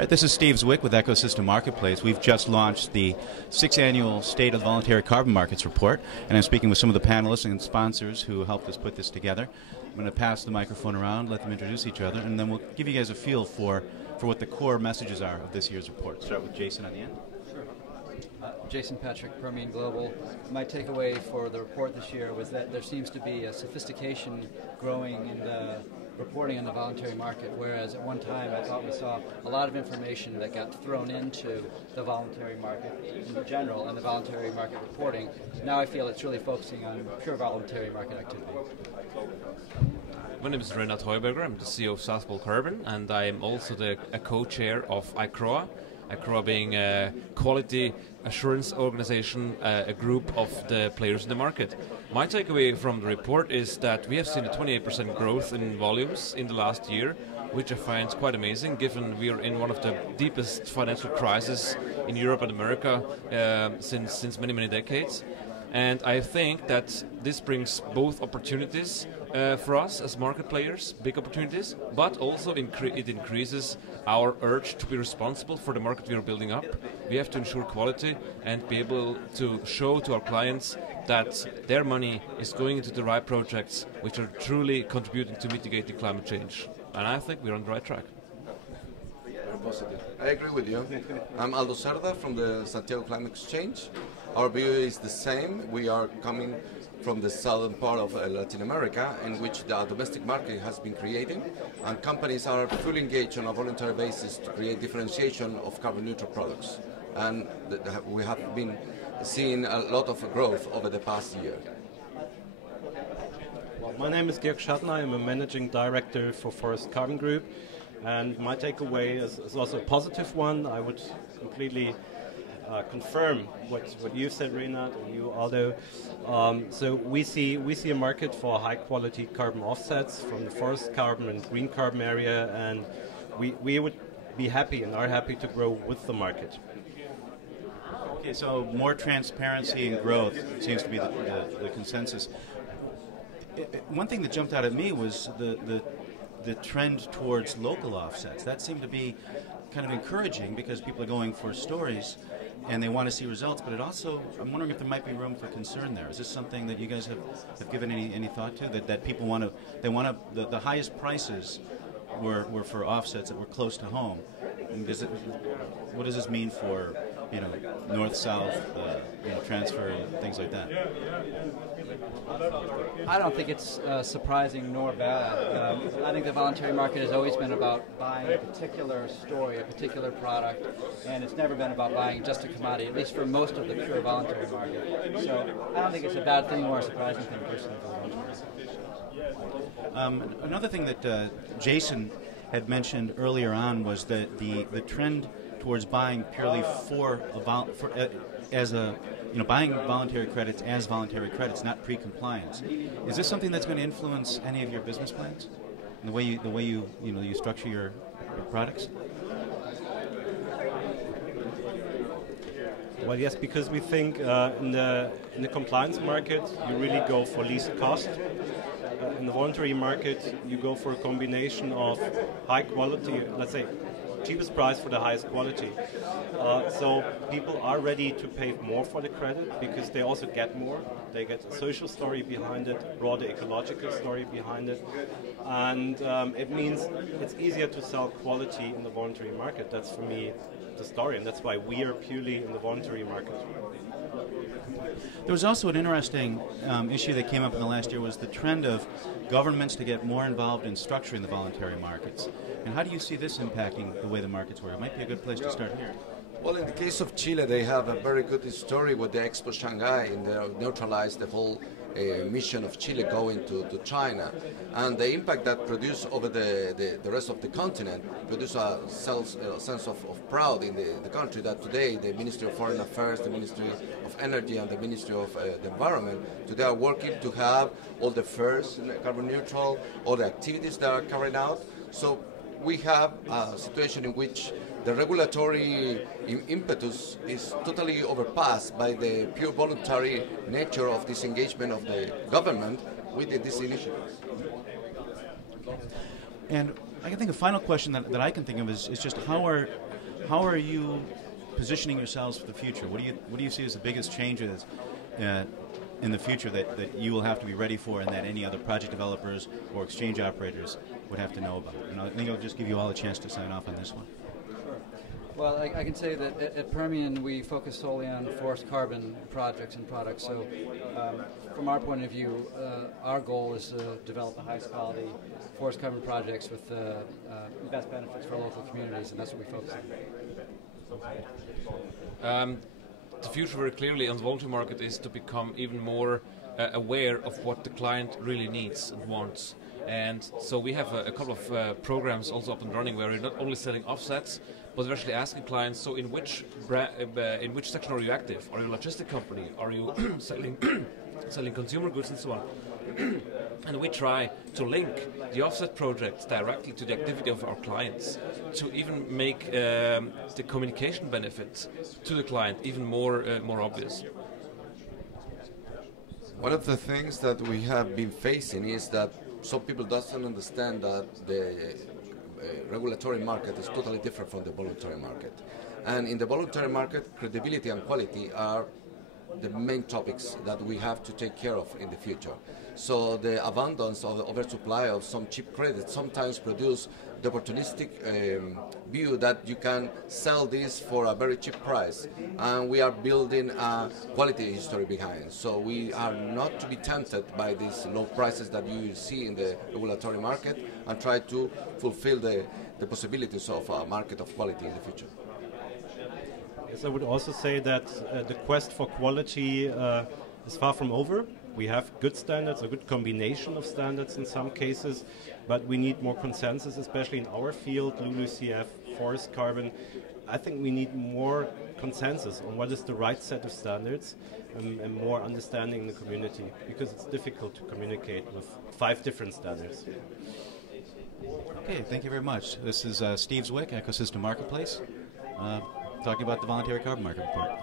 Right, this is Steve Zwick with Ecosystem Marketplace. We've just launched the 6th Annual State of the Voluntary Carbon Markets Report, and I'm speaking with some of the panelists and sponsors who helped us put this together. I'm going to pass the microphone around, let them introduce each other, and then we'll give you guys a feel for what the core messages are of this year's report. Start with Jason on the end. Jason Patrick, Permian Global. My takeaway for the report this year was that there seems to be a sophistication growing in the reporting on the voluntary market, whereas at one time I thought we saw a lot of information that got thrown into the voluntary market in general and the voluntary market reporting. Now I feel it's really focusing on pure voluntary market activity. My name is Renat Heuberger. I'm the CEO of South Pole Carbon, and I'm also a co-chair of ICROA. ICROA being a quality assurance organization, a group of the players in the market. My takeaway from the report is that we have seen a 28% growth in volumes in the last year, which I find quite amazing given we are in one of the deepest financial crises in Europe and America since many decades. And I think that this brings both opportunities for us as market players, big opportunities, but also it increases our urge to be responsible for the market we are building up. We have to ensure quality and be able to show to our clients that their money is going into the right projects which are truly contributing to mitigating climate change. And I think we're on the right track. Very positive. I agree with you. I'm Aldo Cerda from the Santiago Climate Exchange. Our view is the same. We are coming from the southern part of Latin America, in which the domestic market has been creating, and companies are fully engaged on a voluntary basis to create differentiation of carbon neutral products. And we have been seeing a lot of growth over the past year. Well, my name is Georg Schattner. I'm a managing director for Forest Carbon Group, and my takeaway is also a positive one. I would completely confirm what you said, Renat, and you, Aldo. So we see a market for high-quality carbon offsets from the forest carbon and green carbon area, and we would be happy and are happy to grow with the market. Okay, so more transparency and growth seems to be the consensus. One thing that jumped out at me was the trend towards local offsets. That seemed to be kind of encouraging because people are going for stories and they want to see results, but it also, I'm wondering if there might be room for concern there. Is this something that you guys have given any thought to, that people want to, the highest prices were for offsets that were close to home? And what does this mean for, north-south, transfer, things like that? I don't think it's surprising nor bad. I think the voluntary market has always been about buying a particular story, a particular product, and it's never been about buying just a commodity, at least for most of the pure voluntary market. So I don't think it's a bad thing or a surprising thing personally for the another thing that Jason had mentioned earlier on was that the trend towards buying purely buying voluntary credits as voluntary credits, not pre-compliance. Is this something that's going to influence any of your business plans, and the way you structure your products? Well, yes, because we think in the compliance market you really go for least cost. In the voluntary market, you go for a combination of high quality, let's say, cheapest price for the highest quality. So people are ready to pay more for the credit because they also get more. They get a social story behind it, broader ecological story behind it, and it means it's easier to sell quality in the voluntary market. That's for me the story, and that's why we are purely in the voluntary market. There was also an interesting issue that came up in the last year, was the trend of governments to get more involved in structuring the voluntary markets. And how do you see this impacting the way the markets work? It might be a good place to start here. Well, in the case of Chile, they have a very good story with the Expo Shanghai, and they neutralized the whole mission of Chile going to China. And the impact that produced over the rest of the continent produced a sense of pride in the country, that today the Ministry of Foreign Affairs, the Ministry of Energy, and the Ministry of the Environment today are working to have all the fairs carbon neutral, all the activities that are carried out. So we have a situation in which the regulatory impetus is totally overpassed by the pure voluntary nature of this engagement of the government with this initiative. And I think a final question that I can think of is just how are how are you positioning yourselves for the future? What do you see as the biggest changes in the future that you will have to be ready for, and that any other project developers or exchange operators would have to know about? And I think I'll just give you all a chance to sign off on this one. Well, I can say that at Permian we focus solely on forest carbon projects and products. So from our point of view, our goal is to develop the highest quality forest carbon projects with the best benefits for local communities, and that's what we focus on. The future very clearly on the voluntary market is to become even more aware of what the client really needs and wants. And so we have a couple of programs also up and running where we're not only selling offsets, but we're actually asking clients, so in which section are you active? Are you a logistic company? Are you selling consumer goods and so on? And we try to link the offset projects directly to the activity of our clients, to even make the communication benefits to the client even more obvious. One of the things that we have been facing is that some people doesn't understand that the regulatory market is totally different from the voluntary market. And in the voluntary market, credibility and quality are the main topics that we have to take care of in the future. So the abundance of the oversupply of some cheap credit sometimes produce the opportunistic view that you can sell this for a very cheap price, and we are building a quality history behind. So we are not to be tempted by these low prices that you see in the regulatory market, and try to fulfill the possibilities of a market of quality in the future. Yes, I would also say that the quest for quality is far from over. We have good standards, a good combination of standards in some cases, but we need more consensus, especially in our field, LULUCF, forest carbon. I think we need more consensus on what is the right set of standards and more understanding in the community, because it's difficult to communicate with 5 different standards. Okay, thank you very much. This is Steve Zwick, Ecosystem Marketplace, talking about the Voluntary Carbon Market Report.